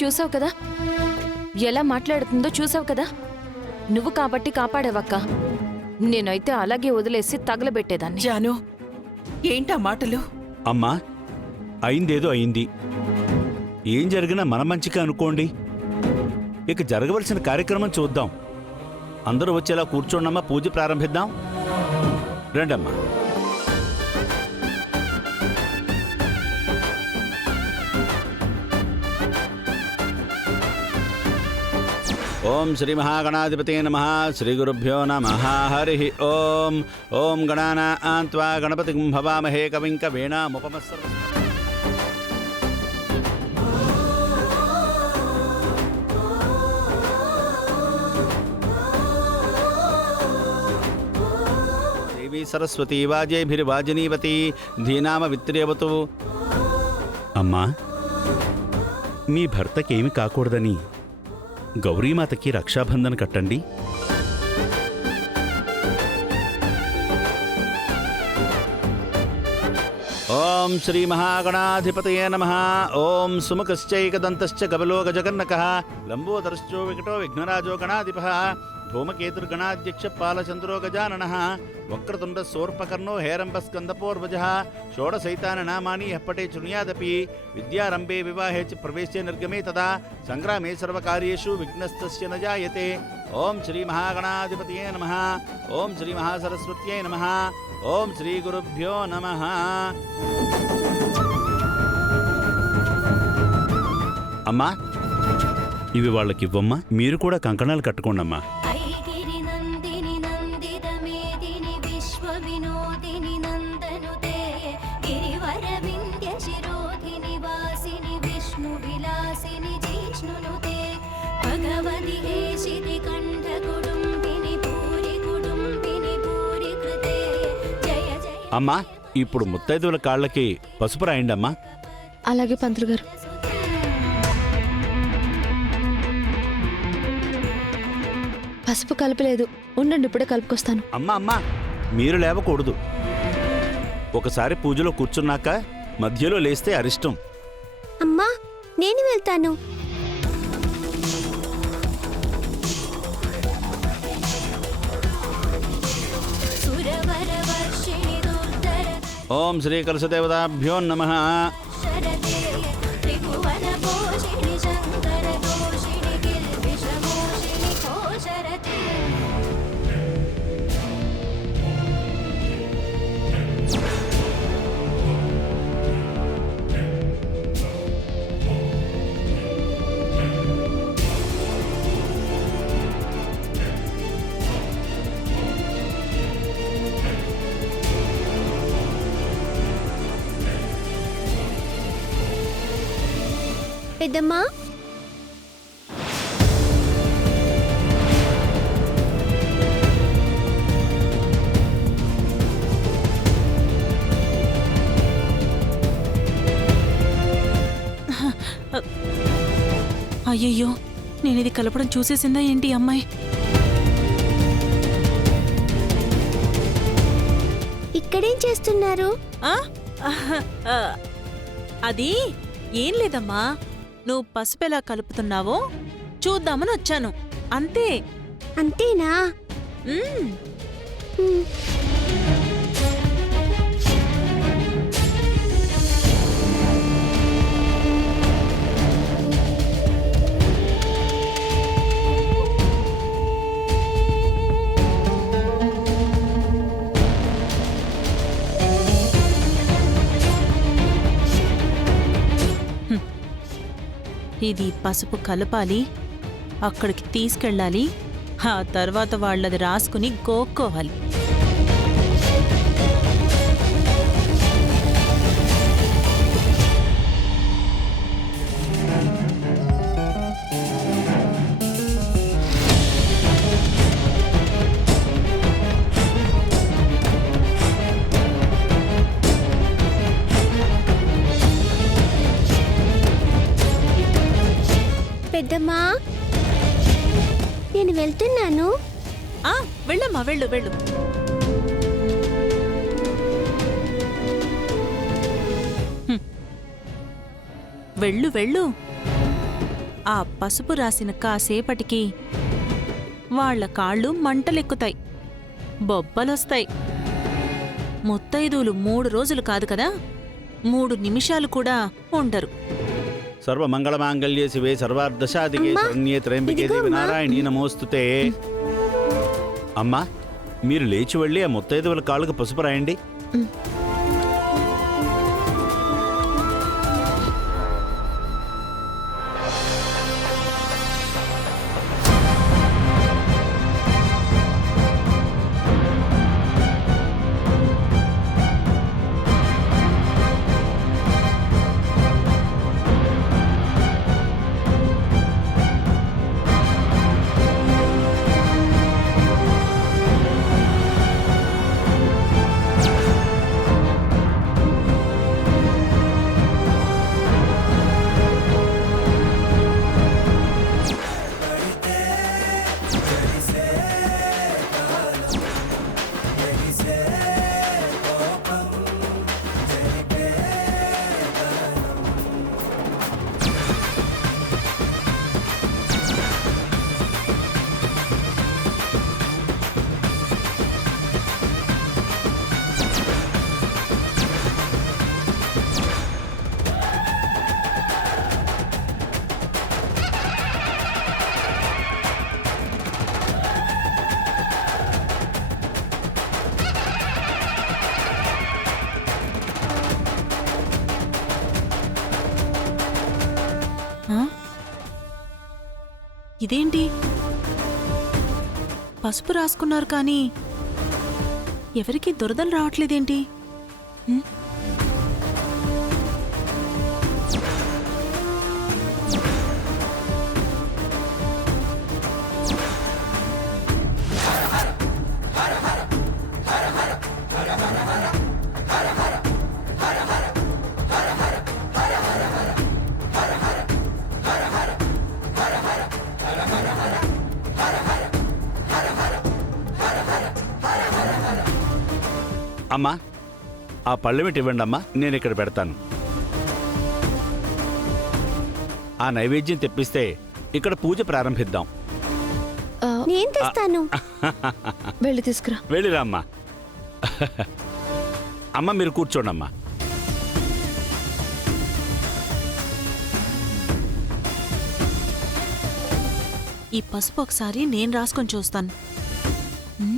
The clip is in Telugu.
చూసావు కదా ఎలా మాట్లాడుతుందో, చూసావు కదా. నువ్వు కాబట్టి కాపాడావక్క. నేనైతే అలాగే వదిలేసి తగలబెట్టేదాన్ని. జాను, ఏంటా మాటలు? అమ్మా, అయిందేదో అయింది. ఏం జరిగినా మన మంచిగా అనుకోండి. ఇక జరగవలసిన కార్యక్రమం చూద్దాం. అందరూ వచ్చేలా కూర్చోండమ్మా, పూజ ప్రారంభిద్దాం. రండమ్మా. ఓం శ్రీ మహాగణాధిపతే నమః. శ్రీ గురుభ్యో నమః. హరి ఓం. ఓం గణానాం త్వా గణపతిం భవామహే కవిం కవీనాముపమస్సర్వ. దేవీ సరస్వతీ వాజేభిర్వాజినీవతి ధీనామ విత్రేవతు. అమ్మా, మీ భర్తకేమి కాకూడదని గౌరీమాతకి రక్షాబంధన్ కట్టండి. ఓం శ్రీ మహాగణాధిపతయే నమః. ఓం సుముఖశ్చైకదంతశ్చ కపిలో గజకర్ణకః లంబోదరశ్చో వికటో విఘ్నరాజో గణాధిపః ధూమకేతుర్గణాధ్యక్ష పాలచంద్రో గజాననః వక్రతుండ సోర్పకర్ణో హేరంబస్కందపోర్వజః షోడశైతాని నామాని యః శృణుయాదపి విద్యారంభే వివాహే చ ప్రవేశే నిర్గమే తదా సంగ్రామే సర్వకార్యేషు విఘ్నస్తస్య న జాయతే. ఓం శ్రీ మహాగణాధిపతయే నమః. ఓం శ్రీ మహాసరస్వత్యై నమః. ఓం శ్రీ గురుభ్యో నమః. అమ్మా, ఇవి వాళ్ళకివ్వమ్మా. మీరు కూడా కంకణాలు కట్టుకోండమ్మా. అమ్మా, ఇప్పుడు ముత్తైదువుల కాళ్ళకి పసుపు రాయండమ్మా. అలాగే పంతులు గారు. పసుపు కలపలేదు, ఉండండి ఇప్పుడే కలుపుకొస్తాను. అమ్మా అమ్మా, మీరు లేవకూడదు. ఒకసారి పూజలో కూర్చున్నాక మధ్యలో లేస్తే అరిష్టం. అమ్మా, నేను వెళ్తాను. ఓం శ్రీ కలశదేవతాభ్యో నమః. పెద్దమ్మా, అయ్యయ్యో, నేనిది కలపడం చూసేసిందా ఏంటి అమ్మాయి? ఇక్కడేం చేస్తున్నారు? అది ఏం లేదమ్మా, నువ్వు పసుపెలా కలుపుతున్నావో చూద్దామని వచ్చాను, అంతే. అంతేనా? మ్మ్. ఇది పసుపు కలపాలి, అక్కడికి తీసుకెళ్ళాలి, ఆ తర్వాత వాళ్ళది రాసుకుని గోక్కోవాలి. పెద్దమ్మా, నేను వెళ్తున్నాను. వెళ్ళమ్మా, వెళ్ళు వెళ్ళు. వెళ్ళు వెళ్ళు. ఆ పసుపు రాసిన కాసేపటికి వాళ్ళ కాళ్ళు మంటలెక్కుతాయి, బొబ్బలొస్తాయి. ముత్తైదువులు 3 రోజులు కాదు కదా, 3 నిమిషాలు కూడా ఉండరు. సర్వమంగళమాంగళ్యే శివే సర్వార్ధసాధికే అమ్మా, శరణ్యే త్రయంబకే ఇదిగో దేవి అమ్మా. నారాయణీ నమోస్తుతే. అమ్మా, మీరు లేచి వెళ్ళి ఆ ముత్తైదువుల కాళ్ళకు పసుపు రాయండి. ఆ? ఇదేంటి, పసుపు రాసుకున్నారు కానీ ఎవరికీ దురదలు రావట్లేదేంటి? ఉం? అమ్మా, ఆ పళ్ళెమిటి ఇవ్వండి అమ్మా, నేను ఇక్కడ పెడతాను. ఆ నైవేద్యం తెప్పిస్తే ఇక్కడ పూజ ప్రారంభిద్దాం. నేను తెస్తాను. వెళ్ళి తీసుకురా. వెళ్ళిరా అమ్మా. అమ్మ మీరు కూర్చోండి అమ్మా. ఈ పసుపు ఒకసారి నేను రాసుకొని చూస్తాను. ఉం?